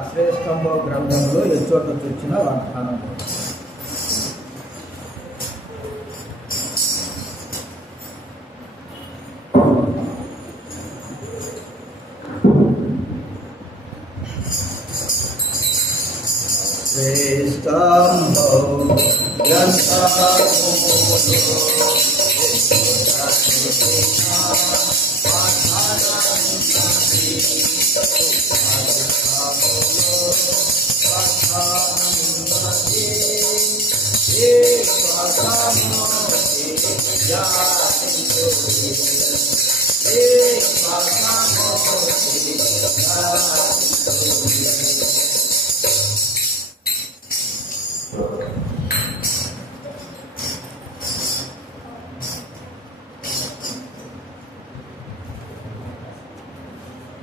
అశ్వేష్టంలో గ్రంథంలో ఎచ్చోట వచ్చిన వాగ్దానం.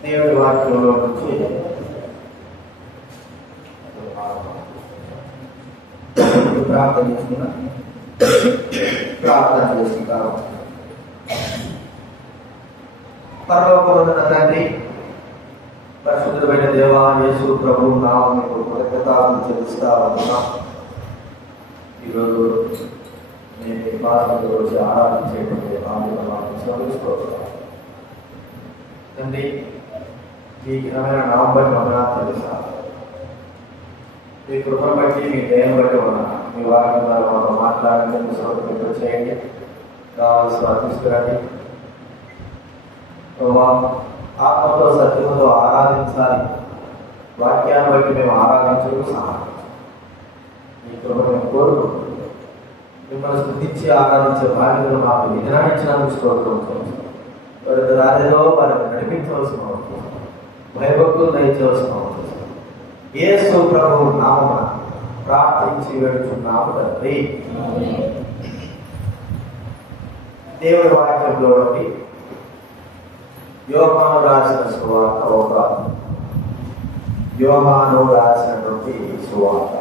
దేవుడి వాక్యంలో నుంచి ప్రార్థన చేసుకుంటారు. పరలోకమున్న తండ్రి, పరిశుద్ధమైన దేవా, యేసు ప్రభు నామమునకు కృతజ్ఞతలు చెల్లిస్తా ఉన్నా. ఈరోజు నేను ఈ పాఠంలో వచ్చి ఆరాధించేటువంటి నామములను స్మరిస్తున్నాను. తండ్రి, ఈ ఘనమైన నామం బట్టి వందనాలు తెలుసా, మీ కృపను బట్టి, మీ దయను బట్టి ఉన్నా. మీ వాక్యం ద్వారా మాతో మాట్లాడండి, సమర్పింప చేయండి, కావాల్సిన తీసుకురండి. ఆత్మతో సత్యముతో ఆరాధించాలి. వాక్యాన్ని బట్టి మేము ఆరాధించడం సహాయం. ఈ కృప మేము కోరుకుంటున్నాం. మిమ్మల్ని స్తుతించి ఆరాధించే బాధ్యతలు మాకు విధానించినందుకు స్తోత్రం. వారి రాజులో వారిని నడిపించవలసిన అవసరం, భయభక్తులు దయచేవలసిన అవసరం. యేసు ప్రభువు నామమున ప్రార్థించి వేడుచున్నాము తండ్రి. దేవుడి వాక్యంలో యోహాను రాసిన సువార్త, యోహాను రాసినటువంటి సువార్త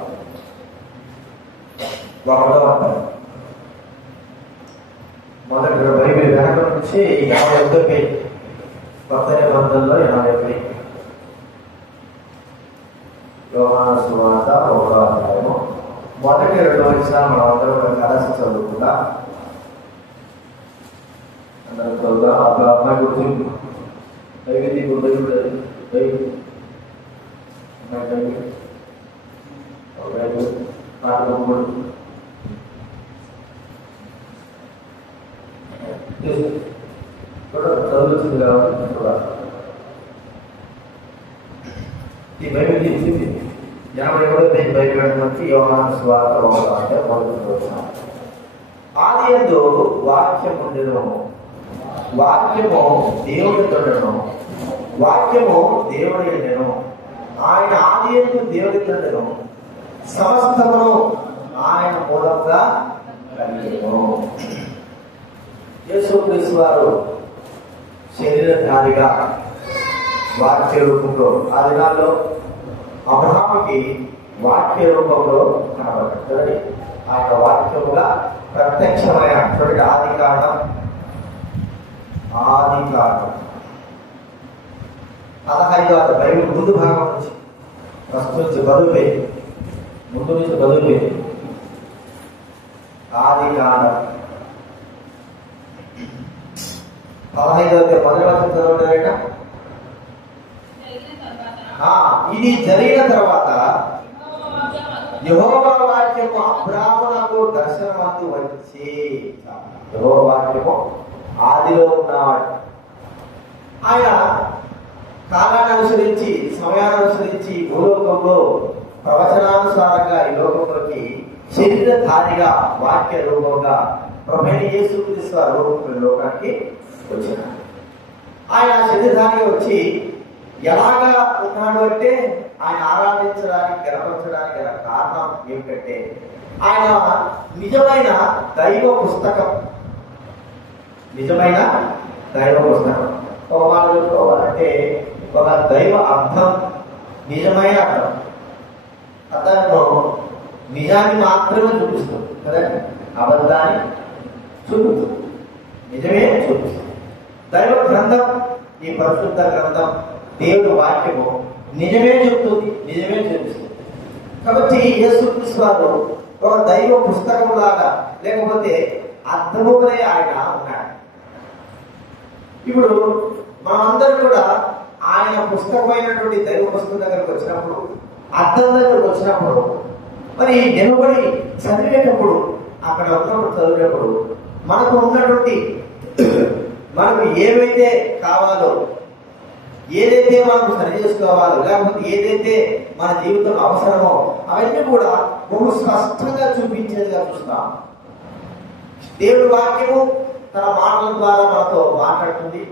1వ అధ్యాయం మొదటి బైబిల్ వెనక నుంచి 51 పేజీ, కొత్త నిబంధనలో 80 పేజీ. యోహాను సువార్త 1వ అధ్యాయము మొదటి 2 వచనాలు మనం అందరం కలిసి చదువుకుందాం. అందరూ చదువుదాం. అప్పుడు అమ్మాయి గుర్తు దైవీ గుర్తు దైవీ చదువుతుంది కాబట్టి ఈ బైబిల్ తీసింది 51వ పేజీ బైబిల్ నుంచి యోహాను సువార్త 1వ అధ్యాయం మొదటి వచనం. ఆదియందు వాక్యం ఉండెను, వాక్యము దేవుడితోడెను, వాక్యము దేవుడి ఉండెను, ఆయన ఆదియందు దేవుడితోడెను, సమస్తమును ఆయన మూలంగా కలిగెను. యేసుక్రీస్తు వారు శరీరధారిగా వాక్య రూపంలో, ఆ దినాల్లో అబ్రహాముకి వాక్య రూపంలో కనబడ్డాడు. ఆయన వాక్యముగా ప్రత్యక్షమైన ఆది కాండం 15వ బైబిల్ ముందు భాగం నుంచి ఫస్ట్ నుంచి బదులుపై ముందు నుంచి బదులుపై ఆది కాండం 15వ మొదటి వచనం చదవడం. ఇది జరిగిన తర్వాత యెహోవా వాక్యము అబ్రాహామునకు దర్శనమందు వచ్చి, యెహోవా వాక్యము ఆదిలో ఉన్నవాడు. ఆయన కాలాన్ని అనుసరించి, సమయాన్ని అనుసరించి భూలోకంలో ప్రవచనానుసారంగా ఈ లోకంలోకి శరీరధారిగా వాక్య రూపంగా ప్రభువైన యేసుక్రీస్తు రూపంలో లోకానికి వచ్చినాడు. ఆయన శరీరధారిగా వచ్చి ఎలాగా ఉన్నాడు అంటే, ఆయన ఆరాధించడానికి, గర్వపరచడానికి గల కారణం ఏమిటంటే, ఆయన నిజమైన దైవ పుస్తకం, నిజమైన దైవ పుస్తకం. ఒక మాట చెప్పుకోవాలంటే ఒక దైవ అర్థం, నిజమైన అర్థం. అతను నిజాన్ని మాత్రమే చూపిస్తుంది కదండి, అబద్ధాన్ని చూపిస్తుంది, నిజమే చూపిస్తుంది. దైవ గ్రంథం, ఈ పరిశుద్ధ గ్రంథం, దేవుడి వాక్యము నిజమే చెప్తుంది, నిజమే చూపిస్తుంది. కాబట్టి యేసుక్రీస్తు వారు ఒక దైవ పుస్తకం లాగా, లేకపోతే అర్థములే ఆయన ఉన్నాడు. ఇప్పుడు మనమందరం కూడా ఆయన పుస్తకమైనటువంటి దైవ పుస్తకం దగ్గరకు వచ్చినప్పుడు, అర్థం దగ్గరకు వచ్చినప్పుడు, మరి నిలబడి చదివేటప్పుడు, అక్కడ ఉన్నప్పుడు చదివేటప్పుడు మనకు ఉన్నటువంటి మనకు ఏవైతే కావాలో, ఏదైతే మనం సరి చేసుకోవాలో, లేకపోతే ఏదైతే మన జీవితం అవసరమో అవన్నీ కూడా బహు స్పష్టంగా చూపించేదిగా చూస్తాం. దేవుడి వాక్యము తన మాటల ద్వారా మనతో మాట్లాడుతుంది.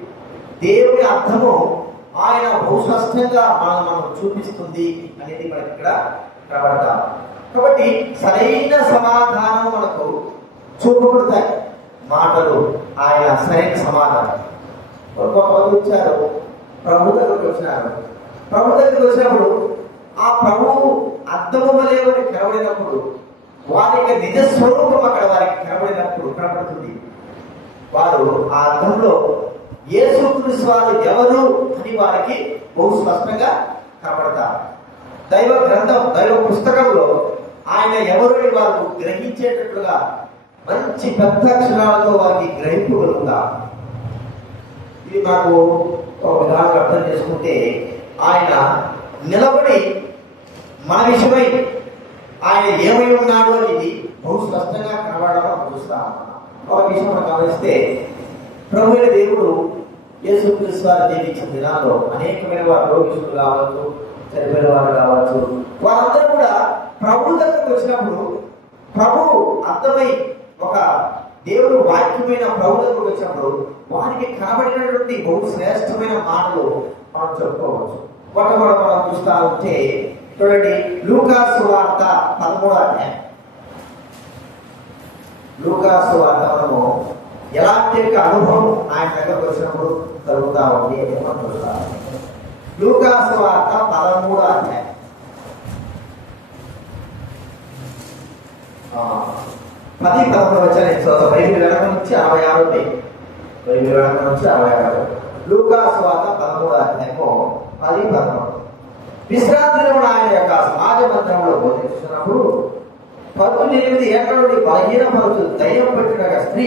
దేవుడి అర్థము ఆయన బహు స్పష్టంగా మనం చూపిస్తుంది అనేది మనకి ఇక్కడ కనబడతాం. కాబట్టి సరైన సమాధానం మనకు చూపబడతాయి మాటలు, ఆయన సరైన సమాధానం. కొంతమంది వచ్చారు, ప్రభు దగ్గరికి వచ్చినారు. ప్రభు దగ్గరికి వచ్చినప్పుడు ఆ ప్రభువు అర్థము వలెవని కనబడినప్పుడు, వారి యొక్క నిజ స్వరూపం అక్కడ వారికి కనబడుతుంది. వారు ఆ అర్థంలో యేసుక్రీస్తు వారు ఎవరు అని వారికి బహు స్పష్టంగా కనబడతారు. దైవ గ్రంథం, దైవ పుస్తకంలో ఆయన ఎవరు అని వారు గ్రహించేటట్లుగా మంచి పెద్ద అక్షరాలతో వారికి గ్రహింపగలుగుతారు. ఇది మాకు ఒక విధానం అర్థం చేసుకుంటే, ఆయన నిలబడి మన విషయమై ఆయన ఏమై ఉన్నాడు అనేది బహు స్పష్టంగా కనబడడం మనం చూస్తాం. ఒక విషయం మనం గమనిస్తే, ప్రభు అయిన దేవుడు యేసుక్రీస్తు వారు జీవించిన దినాల్లో అనేకమైన వారు రోగిష్ఠులు కావచ్చు, చనిపోయిన వారు కావచ్చు, వారందరూ కూడా ప్రభు దగ్గరకు వచ్చినప్పుడు, ప్రభు అర్థమై ఒక దేవుడు వాక్యమైన ప్రభు దగ్గరకు వచ్చినప్పుడు వారికి కనబడినటువంటి బహు శ్రేష్టమైన మాటలు మనం చెప్పుకోవచ్చు. వాటి కూడా మనం చూస్తా ఉంటే చూడండి, లూకా సువార్త 13వ అధ్యాయం. లూకా సువార్త మనము ఎలాంటి అనుభవం ఆయన దగ్గరకు వచ్చినప్పుడు కలుగుతా ఉంది అని మనం చూస్తాం. లూకా సువార్త 13వ అధ్యాయం 10-11 వచ్చాను. బైబిల్ వెనక నుంచి 66, బైబిల్ వెనక నుంచి 66. లూకా సువార్త 13వ అధ్యాయము 10-11. విశ్రాంతి దినమున ఆయన యొక్క సమాజ మందిరంలో బోధిస్తున్నప్పుడు 18 ఏళ్ల నుండి బలహీనపరుచు దయ్యం పట్టిన స్త్రీ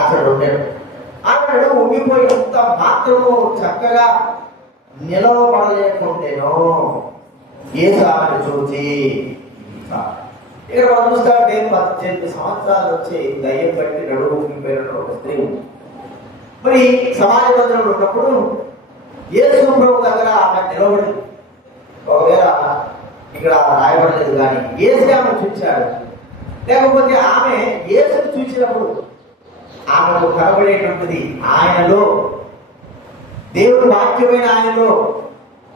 అక్కడ ఉండేది. అతడు ఉండిపోయినంత మాత్రము చక్కగా నిలవబడలేకుంటేనో యేసు ఆమెను చూచి, ఇక్కడ మనం చూస్తామంటే 18 సంవత్సరాలు వచ్చి దయ్యం పట్టి నడువు ఉండిపోయిన ఒక స్త్రీ ఉంది. మరి సమాజ మందిరంలో ఉన్నప్పుడు యేసు ప్రభు దగ్గర ఆమె నిలబడి, ఒకవేళ ఇక్కడ రాయబడలేదు కానీ యేసు ఆమె చూచాడు, లేకపోతే ఆమె యేసును చూసినప్పుడు ఆమెకు కనబడేటువంటిది ఆయనలో, దేవుడి వాక్యమైన ఆయనలో,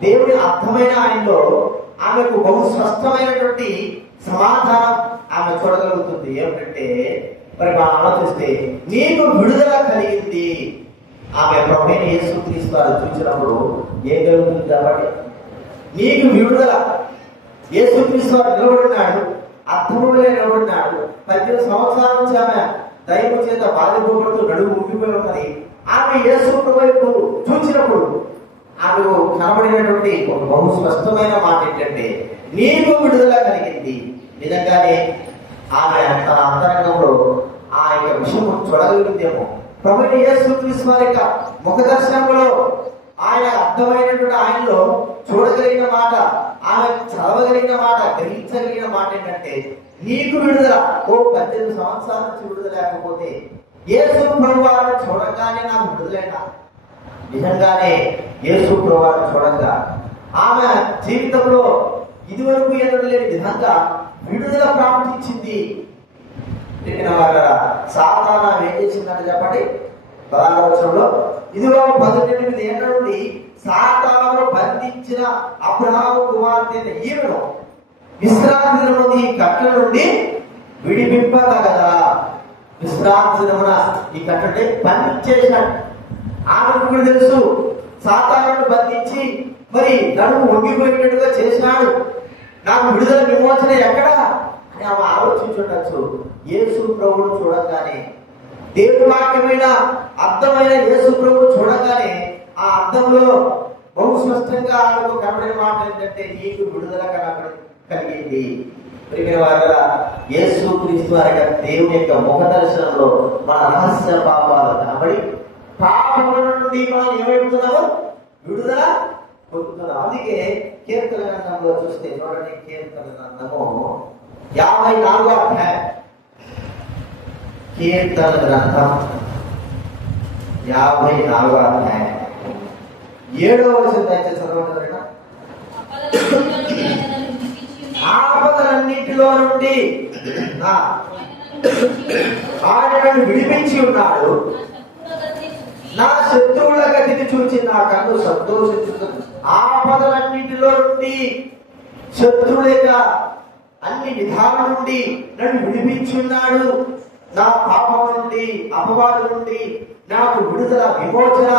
దేవుడి అర్థమైన ఆయనలో ఆమెకు బహు స్పష్టమైనటువంటి సమాధానం ఆమె చూడగలుగుతుంది. ఏమిటంటే, మరి మనం ఆలోచిస్తే నీకు విడుదల కలిగింది. ఆమె ప్రభువైన యేసుక్రీస్తు వారు చూసినప్పుడు ఏం కలుగుతుంది కాబట్టి, నీకు విడుదల. యేసుక్రీస్తు వారు నిలబడినాడు, అర్థములే నిలబడినాడు. 18 సంవత్సరాల నుంచి ఆమె దైవం చేత బాధింపబడుతూ నడుము ఉండిపోయి ఉన్నది. ఆమె యేసు ప్రభు వైపు చూసినప్పుడు ఆమెకు కనబడినటువంటి ఒక బహు స్పష్టమైన మాట ఏంటంటే, నీకు విడుదల కలిగింది. నిజంగానే ఆమె తన అంతరంగంలో ఆ యొక్క విషయం చూడగలిగిందేమో. ప్రభువైన యేసుక్రీస్తు వారి యొక్క ముఖ దర్శనంలో ఆయన అర్థమైనటువంటి ఆయనలో చూడగలిగిన మాట, ఆమె చదవగలిగిన మాట, గ్రహించగలిగిన మాట ఏంటంటే, నీకు విడుదల. 18 సంవత్సరాల నుంచి విడుదల లేకపోతే యేసు ప్రభువారిని చూడగానే నాకు విడుదలైనా. నిజంగానే యేసు ప్రభువారిని చూడగా ఆమె జీవితంలో ఇదివరకు ఎన్నడూ లేని విధంగా విడుదల ప్రాప్తించింది. సాతాను ఏం చేసిందంటే చెప్పండి, 16వ వచనంలో, ఇదిగో 18 ఏళ్ల నుండి సాతాను బంధించిన అబ్రహాము కుమార్తె ఈమెను విశ్రాంతి దినమున ఈ కట్టెల నుండి విడిపింపగలదా. విశ్రాంతి దినమున ఈ కట్టె బంధించేశాడు. ఆమెకు కూడా తెలుసు, సాతాను బంధించి మరి నడుము వంగిపోయినట్టుగా చేసినాడు, నాకు విడుదల విమోచన ఎక్కడా అని ఆమె ఆలోచించుండొచ్చు. యేసు ప్రభువును చూడగానే, దేవుడి వాక్యమైన అర్థమైన యేసు ప్రభు చూడగానే ఆ అర్థంలో బహు స్పష్టంగా ఆమెకు కనబడిన మాట ఏంటంటే నీకు విడుదల కలిగింది. ప్రియమైన వారా, యేసు క్రీస్తు వారి దేవుని యొక్క ముఖ దర్శనంలో మన రహస్య పాపాలు కనబడి పాపముల నుండి మనం ఏమైపోతున్నాము? విడుదల పొందుతున్నాం. అందుకే కీర్తన గ్రంథంలో చూస్తే చూడండి, కీర్తన గ్రంథము 54వ అధ్యాయం, కీర్తన గ్రంథం 54వ అధ్యాయం 7వ వచనం దయచేసి చదవండి. ఆపదలన్నిటిలో నుండి ఆయనను విడిపించి ఉన్నాడు. నా శత్రువుల గతిని చూచి నా కన్ను సంతోషించుతుంది. ఆపదలన్నిటిలో నుండి, శత్రువుల యొక్క అన్ని విధాల నుండి నన్ను విడిపించున్నాడు. నా పాపం నుండి, అపవాదు నుండి నాకు విడుదల, విమోచన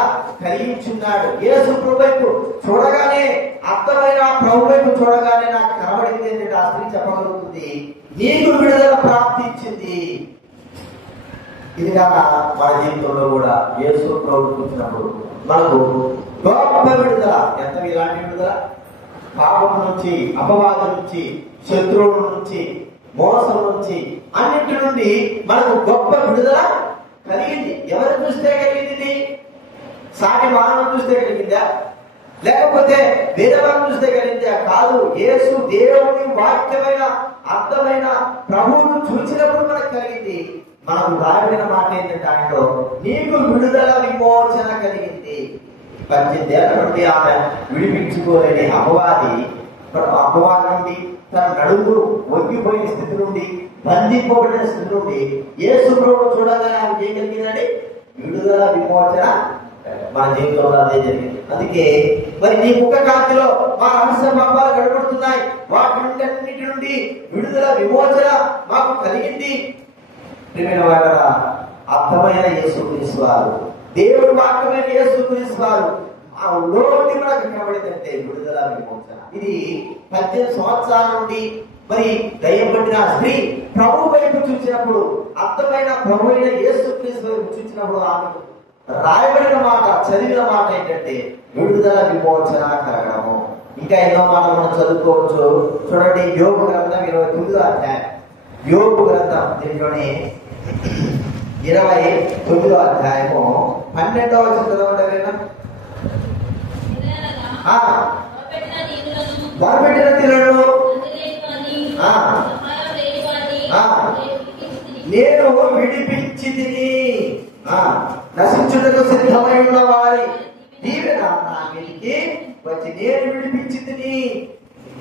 కలిగించున్నాడు. యేసు ప్రభు వైపు చూడగానే, అర్థమైన ప్రభు వైపు చూడగానే నాకు కనబడింది ఏంటంటే ఆ స్త్రీ చెప్పగలుగుతుంది, నీకు విడుదల ప్రాప్తించింది. ఇది కాక మన జీవితంలో కూడా యేసు ప్రభు చూసినప్పుడు మనకు గొప్ప విడుదల. ఎంత ఇలాంటి విడుదల? పాపం నుంచి, అపవాదం నుంచి, శత్రువుల నుంచి, మోసం నుంచి, అన్నిటి నుండి మనకు గొప్ప విడుదల కలిగింది. ఎవరు చూస్తే కలిగింది? సాటి మానవులు చూస్తే కలిగిందా? లేకపోతే వేరే వాళ్ళు చూస్తే కలిగిందా? కాదు. యేసు దేవుని వాక్యమైన, అర్థమైన ప్రభువును చూసినప్పుడు మనకు కలిగింది. మనకు రాబడిన మాట ఏంటంటే ఆయనలో నీకు విడుదల, విమోచన కలిగింది. 18 ఏళ్ల నుండి ఆమె విడిపించుకోలేని అపవాది నుండి, తన నడుము వంగిపోయిన స్థితి నుండి, బంధింపబడిన స్థితి నుండి యేసు ప్రభువు చూడగానే ఆమె ఏం కలిగిందండి? విడుదల, విమోచన మన జీవితంలో అదే జరిగింది. అందుకే మరి నీ ముఖ కాంతిలో మా రహస్య పాపాలు గడపడుతున్నాయి. వాటి నుండి అన్నిటి నుండి విడుదల, విమోచన మాకు కలిగింది. ప్రియమైన వారా, అర్థమైన యేసు క్రీస్తు వారు, దేవుడు వాక్యమైన యేసు క్రీస్తు వారు ఆ లోటి మనకు కనబడిందంటే విడుదల, విమోచన. ఇది 18 సంవత్సరాల నుండి మరి దయ్యం పట్టిన స్త్రీ ప్రభు వైపు చూసినప్పుడు, అర్థమైన ప్రభు అయిన యేసు క్రీస్తు వైపు చూసినప్పుడు ఆమెకు రాయబడిన మాట, చదివిన మాట ఏంటంటే విడుదల, విమోచన కలగడము. ఇంకా ఎన్నో మాటలు మనం చదువుకోవచ్చు. చూడండి, యోబు గ్రంథం 29వ అధ్యాయం, యోబు గ్రంథం దీంట్లోనే 29వ అధ్యాయము 12వ వచనం బలపెట్టిన తీరులను నేను విడిపించి తిని, నశించుటకు సిద్ధమై ఉన్న వారి దీవెన నా మీదికి వచ్చి నేను విడిపించి తిని.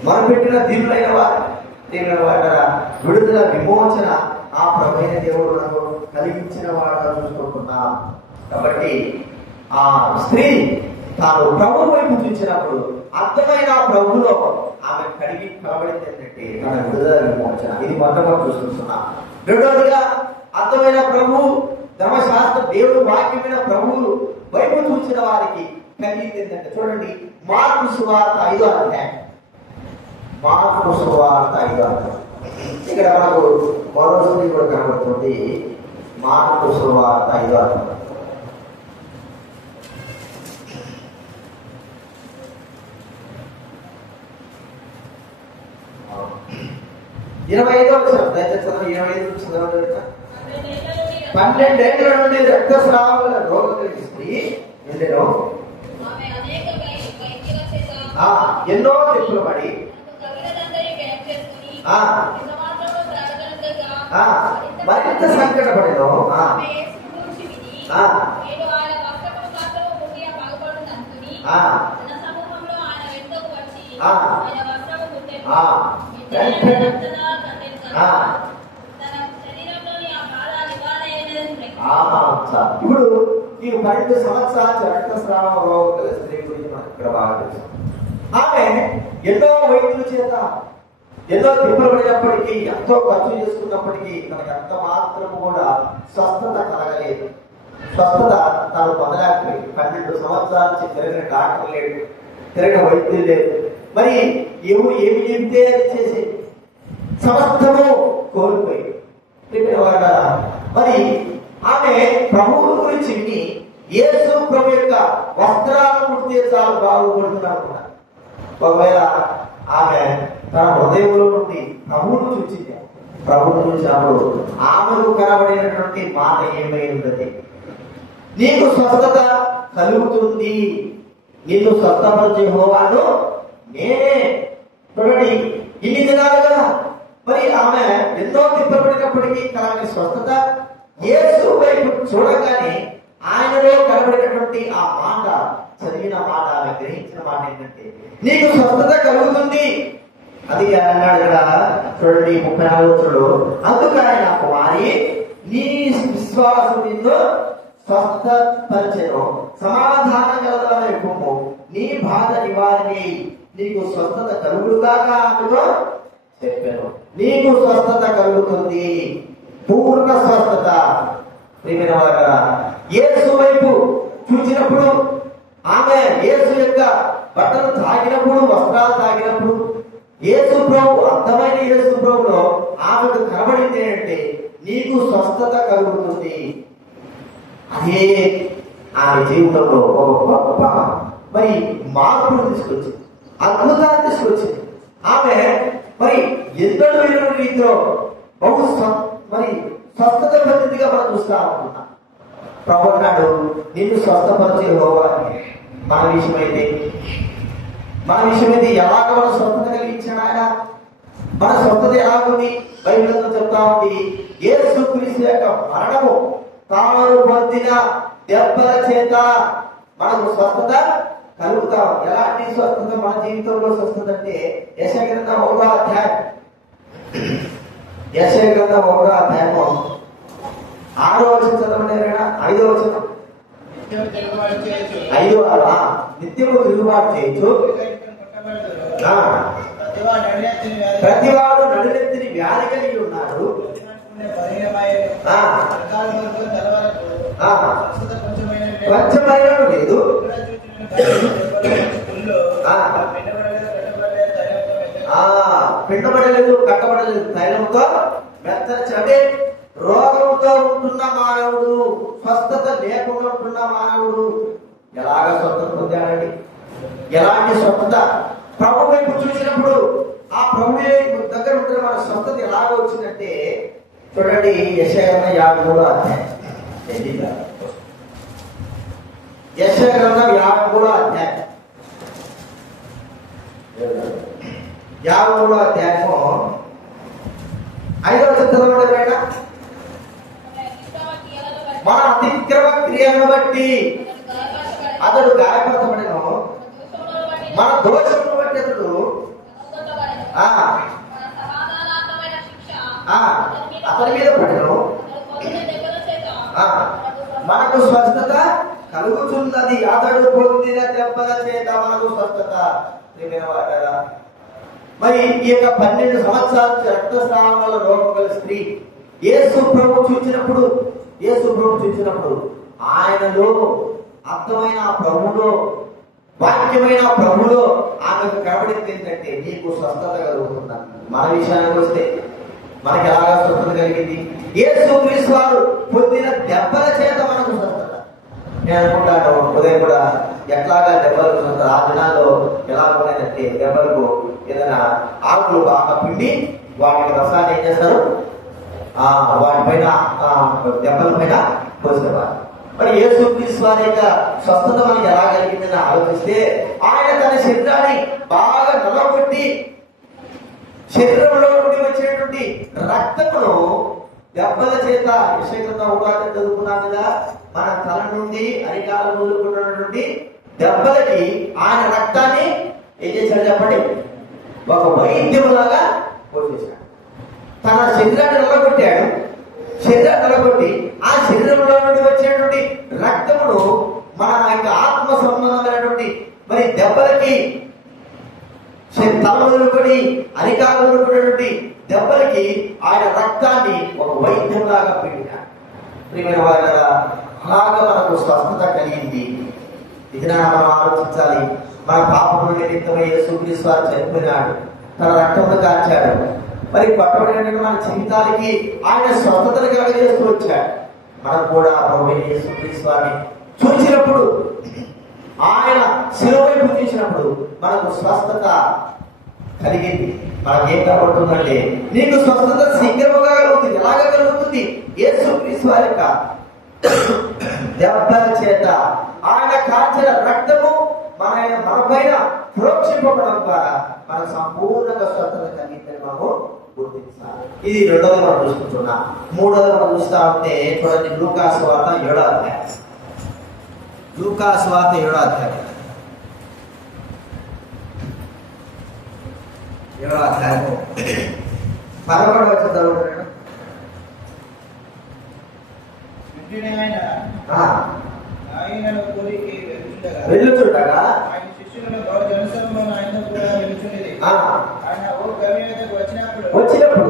మొరపెట్టిన దీవులైన వారు, దీవుల వారా, విడుదల, విమోచన ఆ ప్రభువైన దేవుడు నాకు కలిగించిన వాడుగా చూసుకుంటున్నాం. కాబట్టి ఆ స్త్రీ తాను ప్రభు వైపు చూసినప్పుడు అర్థమైన ప్రభులో ఆమె కనబడింది ఏంటంటే తన విడుదల, విమోచన. ఇది మొట్టమొదటి చూసుకుంటున్నాం. రెండవదిగా అర్థమైన ప్రభు, ధర్మశాస్త్ర దేవుడు వాక్యమైన ప్రభువులు వైపు చూసిన వారికి కలిగింది ఏంటంటే చూడండి, మార్కు సువార్త 5వ అధ్యాయం, మార్కు సువార్త 5వ అధ్యాయం. ఇక్కడ మనకు మరో స్త్రీ కూడా కనబడుతుంది. మార్కు సువార్త 5వ అధ్యాయం 25వ వచనం దయచేసి 25 చదవండి. 12 ఏళ్ల నుండి రక్తస్రావాల రోగం కలిగిన స్త్రీ ఉండెను. ఎన్నో తిప్పులు పడి మరింత సంకటపడను. ఇప్పుడు ఈ 12 సంవత్సరాల రక్తస్రావ రోగం గల స్త్రీ గురించి మనకు ఇక్కడ బాగా తెలుసు. ఆమె ఎన్నో వైద్యుల చేత ఎన్నో తిప్పబడినప్పటికీ, ఎంతో ఖర్చు చేసుకున్నప్పటికీ తనకు ఎంత మాత్రం కూడా స్వస్థత కలగలేదు. స్వస్థత తాను పొందలేకపోయి 12 సంవత్సరాల నుంచి తిరిగిన డాక్టర్ లేడు, తిరిగిన వైద్యులు లేదు. మరి ఎవరు ఏమి చెబితే అది చేసి సమస్తము కోల్పోయి మరి ఆమె ప్రభువు గురించి విని యేసు ప్రభు యొక్క వస్త్రాలను ముడితే చాలు బాగుపడుతున్నారు. ఒకవేళ ఆమె తన హృదయంలో నుండి ప్రభువును చూసింది. ప్రభువును చూసినప్పుడు ఆమెకు కనబడినటువంటి మాట ఏమై ఉంటుంది? నీకు స్వస్థత కలుగుతుంది, నిన్ను స్వస్థపరిచే యెహోవాను నేనే. చూడండి, ఇన్ని దినాలుగా మరి ఆమె ఎన్నో తిప్పబడినప్పటికీ తనకి స్వస్థత యేసు వైపు చూడగానే ఆయనలో కనబడినటువంటి ఆ మాట, చదివిన మాట, ఆమె గ్రహించిన మాట ఏంటంటే నీకు స్వస్థత కలుగుతుంది. అది అన్నాడు కదా, చూడండి 34వ వచనంలో, అందుకు ఆయన కుమారి నీ విశ్వాసం నిన్ను స్వస్థపరిచెను, సమాధానం కలగలమని పొమ్ము, నీ బాధ నివారణ, నీకు స్వస్థత కలుగుగాక ఆమెతో చెప్పాను. నీకు స్వస్థత కలుగుతుంది, పూర్ణ స్వస్థత. ప్రియమైన వారా, యేసు వైపు చూసినప్పుడు, ఆమె యేసు యొక్క బట్టలు తాగినప్పుడు, వస్త్రాలు తాగినప్పుడు, యేసు ప్రభు, అర్థమైన యేసు ప్రభులో ఆమెకు కనబడింది ఏంటంటే నీకు స్వస్థత కలుగుతుంది. అదే ఆమె జీవితంలో ఒక గొప్ప మరి మార్పును తీసుకొచ్చింది, అద్భుతాన్ని తీసుకొచ్చింది. ఆమె మరి ఎన్నడూ వినని రీతిలో బహు మరి స్వస్థత పొందిందిగా మనం చూస్తా ఉంటున్నాం. ప్రభు అన్నాడు నిన్ను స్వస్థపరిచే యెహోవా. మన విషయమైతే ఎలాగ మన స్వస్థత కలిగించాడు ఆయన? మన స్వస్థత ఎలాగుంది? బైబిల్లో చెప్తా ఉంది, యేసు క్రీస్తు యొక్క మరణము, తాను పొందిన దెబ్బల చేత మనకు స్వస్థత కలుగుతాం. ఎలాంటి స్వస్థత మన జీవితంలో స్వస్థత అంటే యెషయా గ్రంథం 1వ అధ్యాయం, యెషయా గ్రంథం 1వ అధ్యాయము 6వ వచనం చదవండి. 5వ వచనం, నిత్యము తిరుగుబాటు చేయొచ్చు, ప్రతివాడు నడులెత్తిని వ్యాధి కలిగి ఉన్నాడు, కొంచెమైన లేదు, పిండబడలేదు, కట్టబడలేదు, తైలంతో మెత్తని. రోగంతో ఉంటున్న మానవుడు, స్వస్థత లేకుండా ఉంటున్న మానవుడు ఎలాగ స్వస్థత పొందాడండి? ఎలాంటి స్వస్థత? ప్రభు వైపు చూసినప్పుడు ఆ ప్రభు దగ్గర ఉంటున్న మన స్వస్థత ఎలాగ వచ్చిందంటే చూడండి, యెషయా 53వ అధ్యాయం, యెషయా గ్రంథం 53వ అధ్యాయం, 53వ అధ్యాయము 5వ వచనం, మన అతిక్రమ క్రియలను బట్టి అతడు గాయపరచబడెను, మన దోషమును బట్టి అతడు అతని మీద పడెను, మనకు స్వస్థత కలుగుతున్నది, అతడు పొందిన దెబ్బల చేత మనకు స్వస్థత. మరి ఈ యొక్క 12 సంవత్సరాల రక్తస్రావం వల్ల రోగం గల స్త్రీ యేసు ప్రభు చూసినప్పుడు ఆయనలో, అర్థమైన ప్రభులో, వాక్యమైన ప్రభులో ఆమెకు కనబడింది ఏంటంటే నీకు స్వస్థత కలుగుతుందా. మన విషయానికి వస్తే మనకి ఎలాగా స్వస్థత కలిగింది? యేసు క్రీస్తు వారు పొందిన దెబ్బల చేత మనకు స్వస్థత. నేను అనుకుంటాను ఉదయం కూడా ఎట్లాగా దెబ్బలు ఆ దినాల్లో ఎలా ఉన్నాయంటే దెబ్బలకు ఏదైనా ఆకులు బాగా పిండి వాటికి రసాన్ని ఏం చేస్తారు, వాటిపైన దెబ్బల పైన పోసేవారు. మరి యేసు క్రీస్తు వారి యొక్క స్వస్థత మనకి ఎలా కలిగిందని ఆలోచిస్తే ఆయన తన శరీరాన్ని బాగా నల్లగొట్టి శరీరంలో నుండి వచ్చినటువంటి రక్తమును దెబ్బల చేత, యెషయా గ్రంథం 1వ అధ్యాయం చదువుకున్నాం కదా, మన తల నుండి అరికాల మొదలుకున్నటువంటి దెబ్బలకి ఆయన రక్తాన్ని ఏం చేశాడు చెప్పండి? ఒక వైద్యములాగా పోసేశాడు. తన శరీరాన్ని నల్లగొట్టాడు. శరీరాన్ని నల్లగొట్టి ఆ శరీరంలో నుండి వచ్చేటువంటి రక్తమును మన యొక్క ఆత్మ సంబంధమైనటువంటి మరి దెబ్బలకి, తల మొదలుకొని అరికాల మొదలుకున్నటువంటి దెబ్బలకి ఆయన రక్తాన్ని ఒక వైద్యంలాగా పిండినాడు. ప్రియమైన వారులారా, అలాగా మనకు స్వస్థత కలిగింది. ఇది మనం ఆలోచించాలి. మన పాపముల నిమిత్తమై యేసు క్రీస్తు వారు చనిపోయినాడు, తన రక్తమును కార్చాడు. మరి కొట్టబడినటువంటి మన జీవితాలకి ఆయన స్వస్థతను కలగజేస్తూ వచ్చాడు. మనం కూడా ప్రభువైన యేసుక్రీస్తు వారిని చూసినప్పుడు, ఆయన శిలువ వైపు చూసినప్పుడు మనకు స్వస్థత కలిగింది. మనకేం కనబడుతుందంటే, నీకు స్వస్థత శీఘ్రముగా కలుగుతుంది. ఎలాగ కలుగుతుంది? యేసుక్రీస్తు వారి యొక్క దెబ్బల చేత, ఆయన కాచిన రక్తము మన పైన ప్రోక్షింపబడడం ద్వారా మనకు సంపూర్ణంగా స్వస్థత కలిగిందని మనము గుర్తించాలి. ఇది రెండవది మనం చూసుకుంటున్నాం. మూడవది మనం చూస్తా ఉంటే చూడండి, లూకా సువార్త 7వ అధ్యాయం. లూకా సువార్త 7వ అధ్యాయం. 7వ అధ్యాయము 11వ వచనం చదువుతున్నాను. వెళ్ళుచుండగా ఆయన శిష్యులను జనసమూహం ఆయనతో కూడా వెళ్ళుచుండేది. ఆయన ఓ గవి మీదకు వచ్చినప్పుడు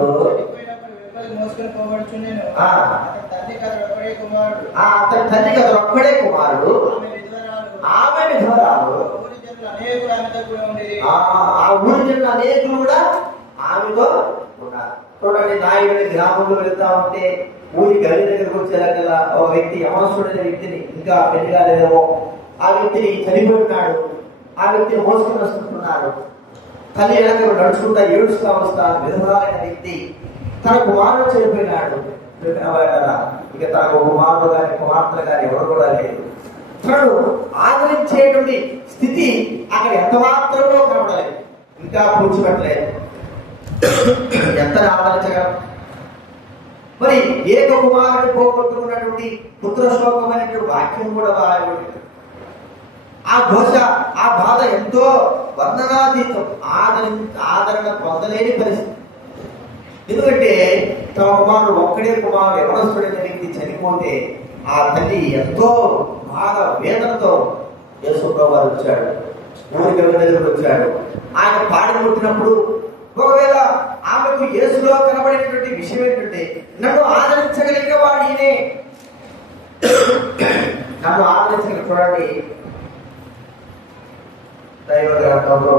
మోసుకొని పోబడుచుండెను. అతని తండ్రికి అతడు ఒక్కడే కుమారుడు. అతని తండ్రికి అతడు ఒక్కడే కుమారుడు. ఆమె విధవరాలు. ఊరి జనులు అనేకులు ఆమెతో కూడా ఉండేది. ఆ ఊరి జనులు అనేకులు కూడా ఆమెతో ఉన్నారు. చూడండి, నాయుడి గ్రామంలో వెళ్తా ఉంటే ఊరి గది దగ్గరకు వచ్చేలా ఒక వ్యక్తి, యమనస్తుడైన వ్యక్తిని, ఇంకా పెళ్లి కాలేదేమో, ఆ వ్యక్తిని చనిపోతున్నాడు. ఆ వ్యక్తిని మోసుకొని వస్తుంటున్నాడు. తల్లి వెనక నడుచుకుంటా ఏడుస్తా వస్తాను. విధవరాలైన వ్యక్తి తన కుమారుడు చనిపోయినాడు. ఇక తనకు కుమారుడు గారి కుమార్తె గారి ఎవరు కూడా లేదు. తనను ఆదరించేటువంటి స్థితి అక్కడ ఎంత మాత్రమో కనబడలేదు. ఇంకా పూడ్చిపెట్టలేదు. ఎంత ఆదరించగలం? మరి ఏక కుమారుడు పోగొట్టుకున్నటువంటి పుత్రశోకమైనటువంటి వాక్యం కూడా రాయబడింది. ఆ ఘోష, ఆ బాధ ఎంతో వర్ణనాతీతం. ఆదరణ పొందలేని పరిస్థితి. ఎందుకంటే తమ కుమారుడు ఒక్కడే కుమారుడు యవనస్తుడైన వ్యక్తి చనిపోతే ఆ తల్లి ఎంతో బాగా వేదనతో యేసు ప్రభువు వచ్చాడు. ఊరికి దగ్గరకు వచ్చాడు. ఆయన పాడి ముట్టినప్పుడు ఒకవేళ ఆమెకు యేసులో కనబడినటువంటి విషయం ఏంటంటే, నన్ను ఆదరించగలిగిన వాడు ఈయనే, నన్ను ఆదరించగలిగిన. చూడండి, దైవ గ్రంథంలో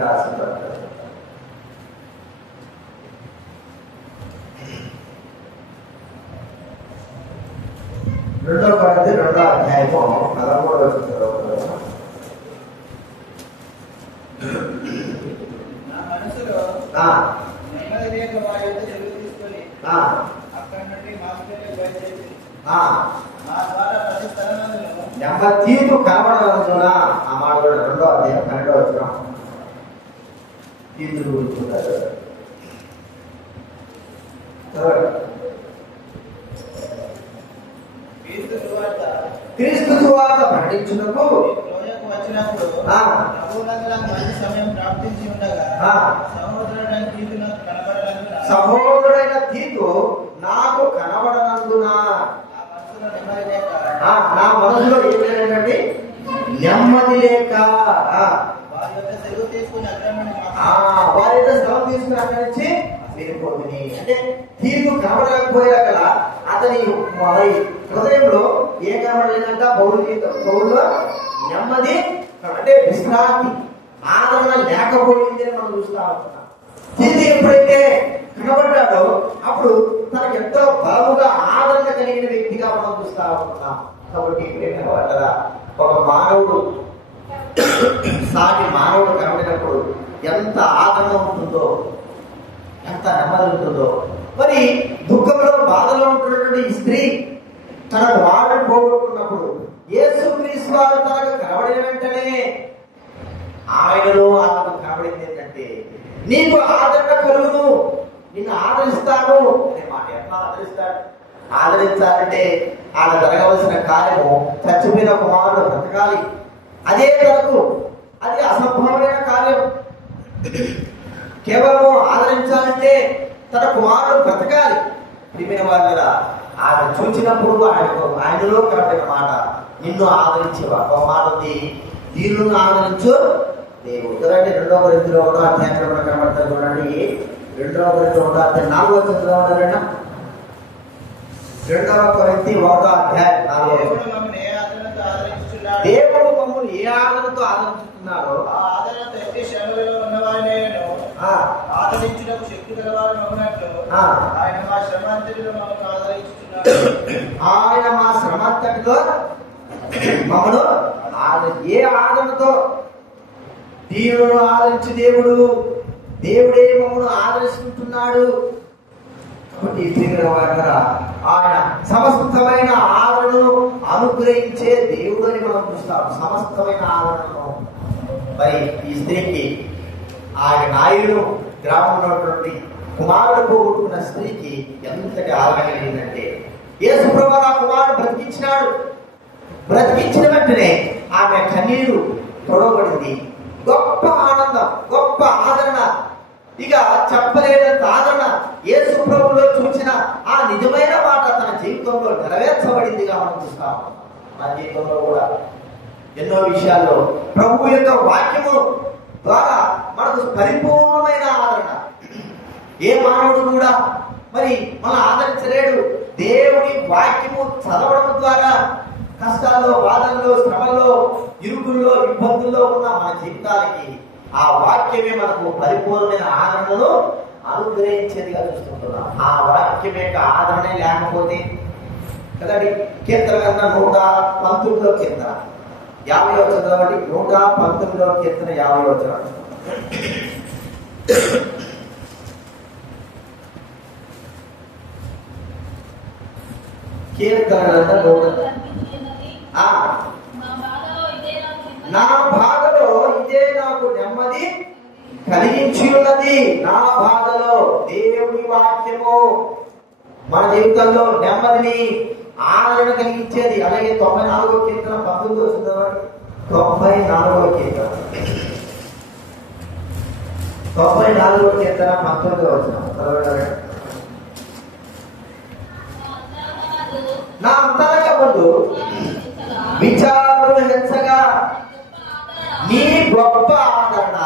రాసిన రెండవ కొరింథీ 2వ అధ్యాయము 13వ వచనం. నా మనసులో నెమ్మది లేక వారి యొక్క చెరువు తీసుకొని అక్కడి నుండి మాస్టర్లకు బయలుదేరి మా ద్వారా ప్రతి స్థలమందును నెమ్మదీకు కనబడనందున, ఆ మాట కూడా 2వ అధ్యాయం 12వ వచనం. తీర్పు గురించుంటారు. క్రీస్తు సువార్త ప్రకటించుటకు వచ్చినప్పుడు మంచి సమయం ప్రాప్తించి ఉండగా సహోదరుడైన తీతు నాకు కనబడనందున నా మనసులో ఏం లేదండి, నెమ్మది లేక వారి సెలవు తీసుకుని అక్కడి నుంచి వెళ్ళిపోతుంది. అంటే తీరు కనబడకపోయా కదా, అతని హృదయంలో ఏ కనబడలేదంట, పౌరులో నెమ్మది అంటే విశ్రాంతి, ఆదరణ లేకపోయింది అని మనం చూస్తా ఉంటున్నాం. తీరు ఎప్పుడైతే కనబడ్డాడో అప్పుడు తనకు ఎంతో బలముగా ఆదరణ కలిగిన వ్యక్తిగా మనం చూస్తా ఉంటున్నాం. కాబట్టి ఇప్పుడే కనబడ్డదా, ఒక మానవుడు సాటి మానవుడు కనబడినప్పుడు ఎంత ఆదరణ ఉంటుందో, ఎంత నెమ్మది ఉంటుందో. మరి దుఃఖంలో బాధలో ఉంటున్నటువంటి ఈ స్త్రీ తన వారిని పోగొట్టుకున్నప్పుడు యేసుక్రీస్తు వారు తనకు కనబడిన వెంటనే ఆయనలో ఆత్మ కనబడింది ఏంటంటే, నీకు ఆదరణ కలుగును, నిన్ను ఆదరిస్తాను అనే మాట. ఎట్లా ఆదరిస్తాడు? ఆదరించాలంటే ఆయన జరగవలసిన కార్యము చచ్చిపోయిన కుమారుడు బ్రతకాలి. అదే తనకు అది అసంభవమైన కార్యం. కేవలము ఆదరించాలంటే తన కుమారుడు బ్రతకాలి. ప్రియమైన వారు ఆయన చూచినప్పుడు ఆయనలో కనబడిన మాట, నిన్ను ఆదరించేవా. ఒక మాట ఉంది, దీనులను ఆదరించు దేవుడు. చూడండి, 2వ కొరింథీయుల 1వ అధ్యాయంలో కూడా కనబడతారు. చూడండి, 2వ కొరింథీయుల 1వ అధ్యాయం 4వ వచనంలో ఉన్నారన్నా. 2వ కొరింథీ 1వ అధ్యాయం 4వ వచనం. దేవుడు మమ్మల్ని ఏ ఆదరణతో ఆదరించుతున్నారో ఆ ఆదరణతో ఎట్టి శ్రమలలో ఉన్నవారినైనను ఆదరించుటకు శక్తి గలవారు అవునట్లు ఆ. ఆయన మా శ్రమాంతటిలో మమ్మల్ని ఆదరించుతున్నాడు. ఆయన మా శ్రమంతటిలో మమ్మను ఏ ఆదరణతో దీవులను ఆదరించి దేవుడే మమ్మను ఆదరిస్తుంటున్నాడు. కాబట్టి ఆయన సమస్తమైన ఆదరణను అనుగ్రహించే దేవుడు అని మనం చూస్తాం. సమస్తమైన ఆదరణను మరి ఈ స్త్రీకి ఆయన నాయుడు గ్రామంలో ఉన్నటువంటి కుమారుడు పోగొట్టుకున్న స్త్రీకి ఎంతటి ఆదరణ కలిగిందంటే యేసుప్రభువు ఆ కుమారుడు బ్రతికించినాడు. బ్రతికించిన వెంటనే ఆమె కన్నీరు తొడవబడింది. గొప్ప ఆనందం, గొప్ప ఆదరణ, ఇక చెప్పలేనంత ఆదరణ యేసుప్రభువులో చూసిన ఆ నిజమైన మాట తన జీవితంలో నెరవేర్చబడిందిగా మనం చూస్తాం. మన జీవితంలో కూడా ఎన్నో విషయాల్లో ప్రభు యొక్క వాక్యము ద్వారా మనకు పరిపూర్ణమైన ఆదరణ. ఏ మానవుడు కూడా మరి మనం ఆదరించలేడు. దేవుడి వాక్యము చదవడం ద్వారా కష్టాల్లో, బాధల్లో, శ్రమల్లో, ఇరుకుల్లో, ఇబ్బందుల్లో ఉన్న మన జీవితాలకి ఆ వాక్యమే మనకు పరిపూర్ణమైన ఆదరణను అనుగ్రహించేదిగా చూస్తుంటున్నాం. ఆ వాక్యం యొక్క ఆదరణ లేకపోతే కదండి. కీర్తన కన్నా 119 కీర్తన 50 చదవండి. 119 కీర్తన 50 కీర్తన నా బాధలో ఇదే నాకు నెమ్మది కలిగించి ఉన్నది. నా బాధలో దేవుని వాక్యము మన జీవితంలో నెమ్మదిని, ఆదరణ కలిగించేది. అలాగే 94 కీర్తన 19 చదవండి. 94 కీర్తన 19 చదవండి. నా అంతరంగముందు విచారములు హెచ్చగా నీ గొప్ప ఆదరణ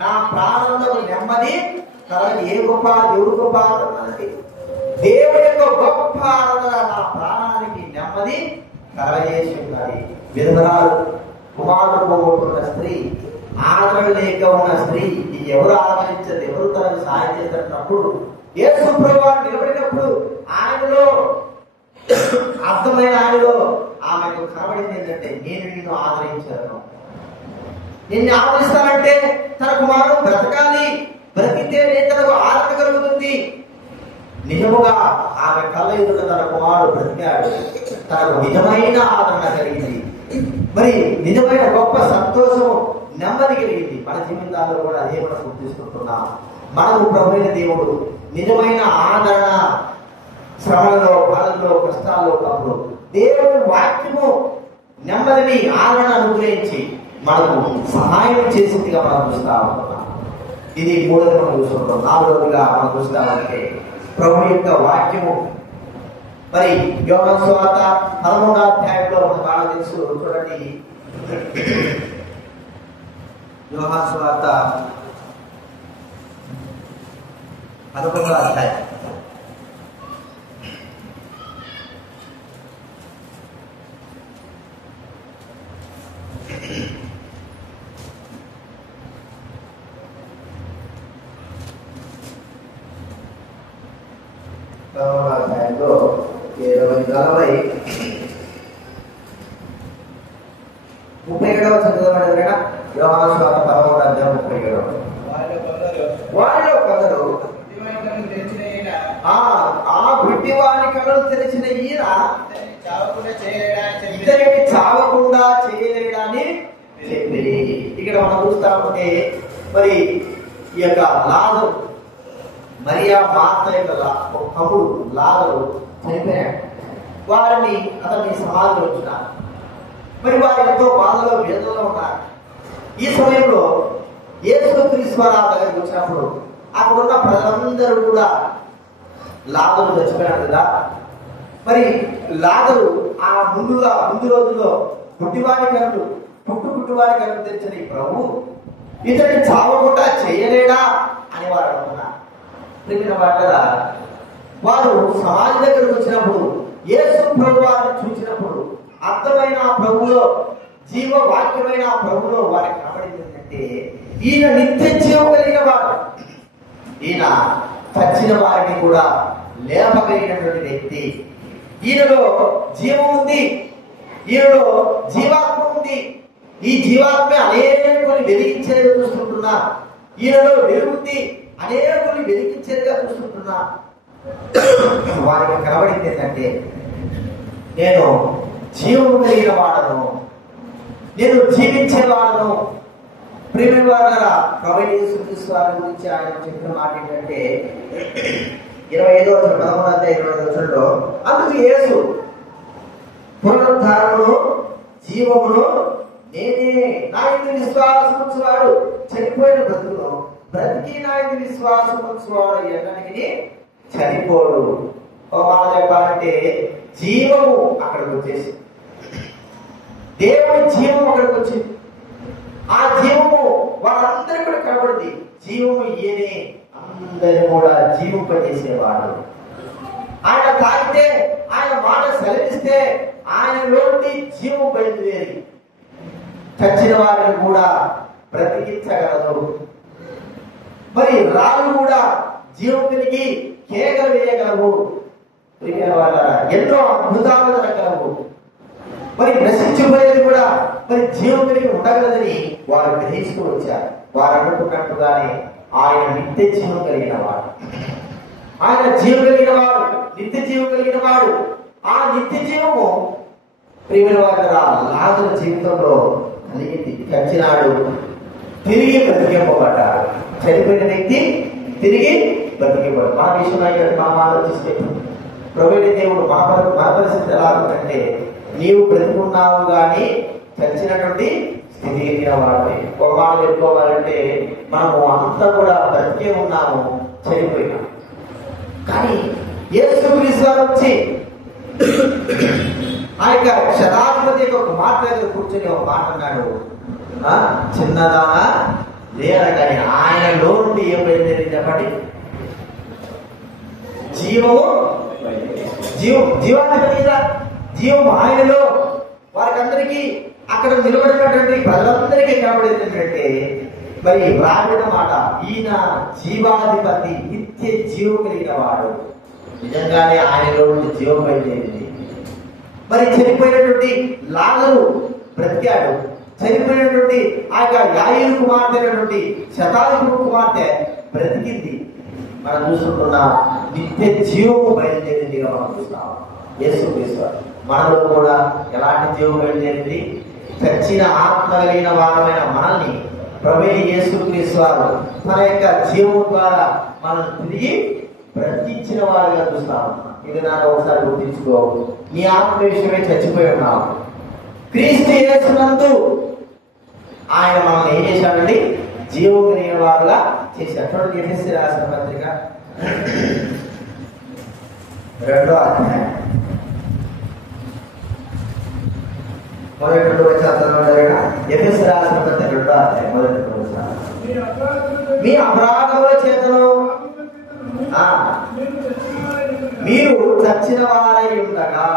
నా ప్రాణంలో నెమ్మది కలగ. ఏ గొప్ప దేవుడు గొప్ప ఆదరణ, దేవుడి యొక్క గొప్ప ఆదరణ నా ప్రాణానికి నెమ్మది కలగజేసి ఉన్నది. విధవరాలు, కుమారుడు పోగొట్టుకున్న స్త్రీ, ఆదరణ లేక ఉన్న స్త్రీ, ఎవరు ఆదరించదు, ఎవరు తనకు సాయం చేస్తున్నప్పుడు యేసు ప్రభువు నిలబడినప్పుడు ఆయనలో అర్థమైన ఆయనలో ఆమెకు కనబడింది ఏంటంటే నేను నిన్ను ఆదరించాను, నిన్ను ఆదరిస్తానంటే తన కుమారుడు బ్రతకాలి, బ్రతికితే తనకు ఆదరణ కలుగుతుంది. నిజముగా ఆమె కళ్ళ ఎదుట తన కుమారుడు బ్రతికాడు. తనకు నిజమైన ఆదరణ కలిగింది. మరి నిజమైన గొప్ప సంతోషము, నెమ్మది కలిగింది. మన జీవితాల్లో కూడా అదే మనం గుర్తిస్తుంటున్నాం. మనకు ప్రభువైన దేవుడు నిజమైన ఆదరణ శ్రమలలో, బాధల్లో, కష్టాల్లో ఉన్నప్పుడు దేవుని వాక్యము నెమ్మదిని, ఆదరణ అనుగ్రహించి మనకు సహాయం చేసిందిగా మనం చూస్తా ఉంటున్నాం. ఇది మూడోది మనం చూస్తుంటాం. నాలుగోదిగా మనం చూస్తామంటే ప్రభు యొక్క వాక్యము. మరి యోహాను సువార్త 13వ అధ్యాయంలో మన బాగా తెలుసు, చూడండి. యోహాను సువార్త 11వ అధ్యాయం. అధ్యాయంలో 37వ చదవబడిన యోహాను సువార్త 11వ అధ్యాయం 37. వారిలో కొందరు ఆ గుడ్డివాని కళ్ళు తెరిచిన ఈయన ఇతనికి చావకుండా చేయలేడని చెప్పి ఇక్కడ మనం చూస్తా ఉంటే మరి ఈ యొక్క లాజరు, మరియా మార్త యొక్క తమ్ముడు లాజరు చనిపోయాడు. వారిని అతన్ని సమాధిలో ఉంచున్నారు. మరి వారి ఎంతో బాధలో, వేదనలో ఉన్నారు. ఈ సమయంలో యేసుక్రీస్తు వారు దగ్గరికి వచ్చినప్పుడు అక్కడున్న ప్రజలందరూ కూడా లాజరు చచ్చిపోయాడు కదా. మరి లాజరు ఆ ముందు రోజుల్లో పుట్టివాడి కనులు, పుట్టువాడి కనులు తెరిచిన ఈ ప్రభు ఇతడిని చావకుండా చేయలేడా అని వారు అనుకున్నారు. కదా వారు సమాజం దగ్గరకు వచ్చినప్పుడు యేసు ప్రభు వారిని చూసినప్పుడు అర్థమైన ప్రభులో, జీవవాక్యమైన ప్రభులో వారికి కనబడింది ఏంటంటే ఈయన నిత్య జీవం కలిగిన వాడు, ఈయన చచ్చిన వారిని కూడా లేపగలిగినటువంటి వ్యక్తి. ఈయనలో జీవం ఉంది, ఈయనలో జీవాత్మ ఉంది. ఈ జీవాత్మ అనేకుని వెలిగించేదిగా చూస్తుంటున్నా. ఈయనలో వెలుగుంది, అనేకుని వెలిగించేదిగా చూస్తుంటున్నా. వారికి కనబడింది ఏంటంటే, నేను జీవము కలిగిన వాడను, నేను జీవించేవాడను. ప్రియమైన వారలారా, ప్రభువైన యేసుక్రీస్తు వారి గురించి ఆయన చెప్పిన మాట ఏంటంటే 25:13 అందుకు యేసు, పునరుద్ధారమును జీవమును నేనే. నా యందు విశ్వాసం ఉంచువాడు చనిపోయిన బ్రతుకును, బ్రతికి నా యందు విశ్వాసం ఉంచువాడు ఎన్నటికీ చనిపోడు. ఒక మాట చెప్పాలంటే జీవము అక్కడికి వచ్చేసి, దేవుని జీవం అక్కడికి వచ్చింది. ఆ జీవము వాళ్ళందరూ కూడా కనబడింది. జీవము ఈయనే, అందరినీ కూడా జీవింపజేసేవాడు. ఆయన తాగితే, ఆయన మాట సెలవిస్తే ఆయనలోని జీవం బయలుదేరి చచ్చిన వారిని కూడా బ్రతికించగలదు. మరి రాళ్ళు కూడా జీవం కలిగి కేకలు వేయగలవు. ఎన్నో అద్భుతాలు జరగలవు. మరి నశించిపోయేది కూడా మరి జీవం కలిగి ఉండగలదని వారు గ్రహిస్తూ వచ్చారు. వారు అనుకున్నట్టుగానే ఆయన నిత్య జీవం కలిగిన వాడు, ఆయన జీవం కలిగిన వాడు, నిత్య జీవం కలిగిన వాడు. ఆ నిత్య జీవము ప్రియమైన వారి లాజరు జీవితంలో కలిగింది. చచ్చినాడు, తిరిగి బ్రతికింపబడ్డాడు. చనిపోయిన వ్యక్తి తిరిగి బ్రతికింపడు. మా విషయంలో మనం ఆలోచిస్తే ప్రభువైన దేవుడు మన పరిస్థితి ఎలా ఉందంటే, నీవు బ్రతుకున్నావు కానీ చచ్చినటువంటి స్థితి ఎదిగిన వాడిని. ఒక మాట చెప్పుకోవాలంటే మనము అంతా కూడా బ్రతికే ఉన్నాము, చనిపోయినాం. కానీ యేసుక్రీస్తు వారు వచ్చి ఆ యొక్క శతాధిపతి యొక్క కుమార్తె దగ్గర కూర్చొని ఒక మాట అన్నాడు, చిన్నదానా లేరగానే ఆయనలో నుండి ఏం బయలుదేరింది చెప్పండి? జీవము, జీవాధిపతి కదా, జీవం ఆయనలో. వారికి అందరికీ అక్కడ నిలబడినటువంటి ప్రజలందరికీ కనబడేది ఏంటంటే, మరి రాబడిన మాట, ఈయన జీవాధిపతి, నిత్య జీవం కలిగిన వాడు. నిజంగానే ఆయనలో నుండి జీవం బయలుదేరింది. మరి చనిపోయినటువంటి లాజరు బ్రతికాడు. చనిపోయినటువంటి ఆ యొక్క యాయీరు కుమార్తె అయినటువంటి శతాధిపతి కుమార్తె బ్రతికింది. మనం చూసుకుంటున్న నిత్య జీవము బయలుదేరిందిగా మనం చూస్తాం. యేసుక్రీస్తు మనలో కూడా ఎలాంటి జీవం బయలుదేరింది? చచ్చిన ఆత్మ కలిగిన వారమైన మనల్ని ప్రభువైన యేసుక్రీస్తు వారు తన యొక్క జీవము ద్వారా మనల్ని తిరిగి బ్రతికించిన వారిగా చూస్తాం. ఇది నాకు ఒకసారి గుర్తించుకో. నీ ఆత్మ విషయమే చచ్చిపోయి ఉన్నావు. క్రీస్తు యేసునందు ఆయన మనల్ని ఏం చేశాడండి? జీవం కలిగిన వారుగా చేశాడు. చూడండి, ఎఫెసీ రాసిన పత్రిక 2వ అధ్యాయం మొదటి 2 వచనాలు. ఎఫెసీ రాసిన పత్రిక 2వ అధ్యాయం మొదటి 2 వచనాలు. మీ అపరాధముల చేతను మీరు చచ్చిన వారై ఉండగా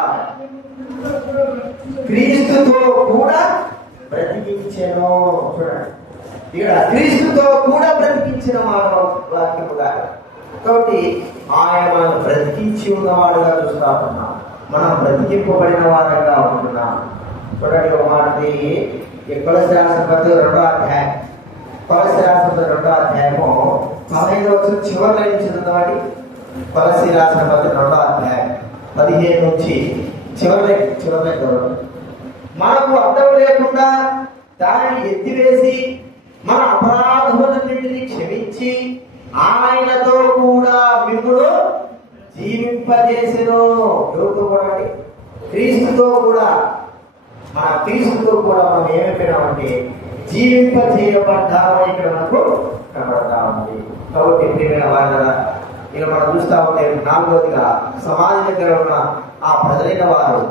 క్రీస్తుతో కూడా బ్రతికించెను. చూడండి, ఇక్కడ క్రీస్తుతో కూడా బ్రతికించిన వాక్యముగా. కాబట్టి ఆయన మనం బ్రతికించి ఉన్నవాడుగా చూస్తా ఉన్నాం. మనం బ్రతికింపబడిన వారంగా ఉంటున్నాం. చూడండి, ఒక మాటది కొలస్సీ రాసిన పత్రిక 2వ అధ్యాయం, కొలస్సీ రాసిన 2వ అధ్యాయము 15వ వచనం చివరి లైన్ చదువుతామండి. కొలస్సీ రాసిన పత్రిక 2వ అధ్యాయం 15 నుంచి చివరి లైన్. మనకు అర్థం లేకుండా దానిని ఎత్తివేసి మన అపరాధములన్నింటినీ క్షమించి ఆయనతో కూడా మిమ్మును జీవింపజేసెను. ఎవరితో కూడా? క్రీస్తుతో కూడా. మన క్రీస్తుతో కూడా మనం ఏమైపోయినామంటే జీవింపజేయబడ్డామని ఇక్కడ మనకు కనబడతా ఉంది. కాబట్టి ప్రియమైన వారు, ఇక మనం చూస్తా ఉంటే 4వదిగా సమాజం దగ్గర ఉన్న ఆ ప్రజలైన వారు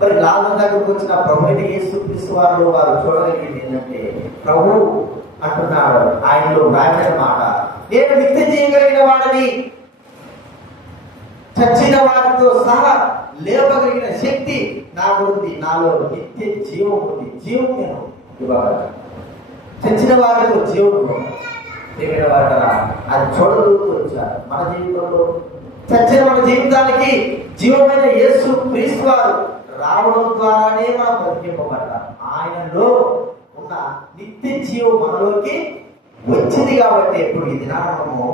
మరి లాజరు దగ్గరకు వచ్చిన ప్రభువైన యేసుక్రీస్తు వారు చూడగలిగింది ఏంటంటే, ప్రభు అంటున్నాడు ఆయనలో రాయబడిన మాట, నేను నిత్య చేయగలిగిన వాడిని, చచ్చిన వారితో సహా లేపగలిగిన శక్తి నాకు ఉంది, నాలో నిత్య జీవం ఉంది. జీవం నేను ఇవ్వగలను. చచ్చిన వారితో జీవం. ప్రియమైన వారలారా, అది చూడగలుగుతూ వచ్చారు. మన జీవితంలో చచ్చిన మన జీవితానికి జీవమైన యేసు క్రీస్తు వారు రావడం ద్వారానే మనం బ్రతికింపబడ్డాం. ఆయనలో ఉన్న నిత్య జీవం మనలోకి వచ్చింది కాబట్టి ఇప్పుడు ఈ దినాన మనము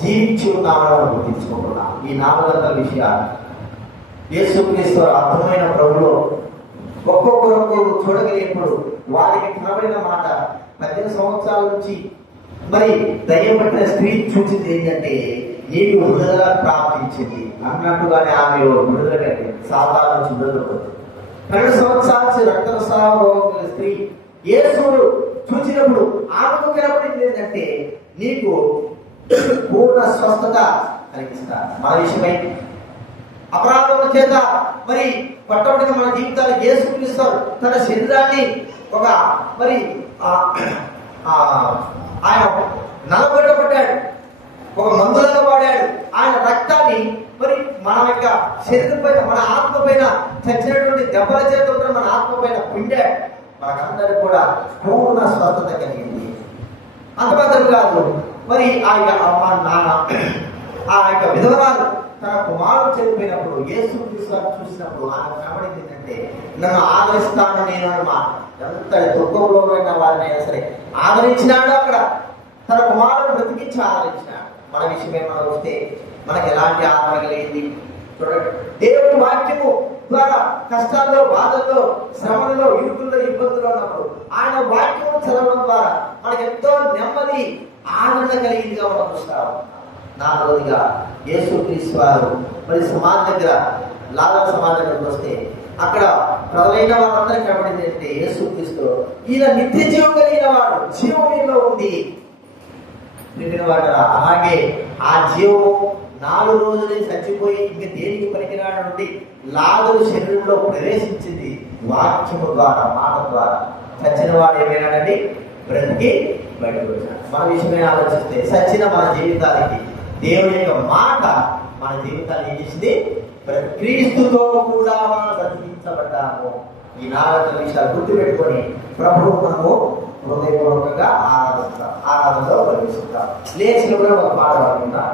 జీవించి ఉన్నామని గుర్తించుకుంటున్నాం. ఈ 400 విషయాలు యేసు క్రీస్తు అర్థమైన ప్రభులో ఒక్కొక్కరు చూడగలిగినప్పుడు వారికి కనబడిన మాట 18 సంవత్సరాల నుంచి మరి దయ్యం పట్టిన స్త్రీ చూసింది ఏంటంటే నీకు విడుదల ప్రాప్తించింది అన్నట్టుగానే ఆమె విడుదల కలిగింది. సాతాను నుంచి విడుదల పొందింది. 12 సంవత్సరాల నుంచి రక్తస్రావ రోగం గల స్త్రీ యేసును చూసినప్పుడు ఆమెకు కనబడింది ఏంటంటే నీకు పూర్ణ స్వస్థత కలిగిస్తారు. మన విషయమై అపరాధముల చేత మరి పట్టబడిన మన జీవితాలు యేసు క్రీస్తు తన శరీరాన్ని ఒక మరి ఆయన నలగొట్టబడ్డాడు, ఒక మందులాగా వాడాడు. ఆయన రక్తాన్ని మరి మన యొక్క శరీరం పైన, మన ఆత్మ పైన చచ్చినటువంటి దెబ్బల చేత ఉన్న మన ఆత్మ పైన పిండాడు. మనకందరికి కూడా పూర్ణ స్వస్థత కలిగింది. అంతమాత్రం కాదు, మరి ఆ యొక్క విధవరాలు తన కుమారుడు చనిపోయినప్పుడు యేసు క్రీస్తుని చూసినప్పుడు ఆయన కనబడింది ఏంటంటే నన్ను ఆదరిస్తాను నేను అన్నమాట. ఎంత దుఃఖంలో ఉన్న వారినైనా సరే ఆదరించినాడు. అక్కడ తన కుమారుడు బ్రతికించి ఆదరించినాడు. మన విషయమే మనం వస్తే మనకి ఎలాంటి ఆదరణ కలిగింది చూడండి. దేవుడి వాక్యము ద్వారా కష్టాల్లో, బాధల్లో, శ్రమలలో, ఇరుకుల్లో, ఇబ్బందుల్లో ఉన్నప్పుడు ఆయన వాక్యము చదవడం ద్వారా మనకి ఎంతో నెమ్మది, ఆదరణ కలిగిందిగా మనం చూస్తాం. 4వదిగా యేసు క్రీస్తు వారు మరి సమాధి దగ్గర, లాజరు సమాధి దగ్గరకు వస్తే అక్కడ ప్రజలైన వాళ్ళందరూ కనబడింది అంటే యేసు క్రీస్తు ఈయన నిత్య జీవం కలిగిన వాడు, జీవంలో ఉంది. అలాగే ఆ జీవము 4 రోజులే చచ్చిపోయి ఇంక దేనికి పనికిరాడు నుండి లాజరు శరీరంలో ప్రవేశించింది వాక్యము ద్వారా, మాట ద్వారా. చచ్చిన వాడు ఏమైనాడండి బ్రతికి బయటకు వచ్చాడు. మన విషయమే ఆలోచిస్తే చచ్చిన మన జీవితానికి దేవుని యొక్క మాట మన జీవితాన్ని ఏం చేసింది? క్రీస్తుతో కూడా మనం బ్రతికించబడ్డాము. ఈ 4 విషయాలు గుర్తుపెట్టుకొని ప్రభువు మనము హృదయపూర్వకంగా ఆరాధనలో ప్రవేశిస్తాం. లేచిన కూడా ఒక పాట పాడుకుందాం.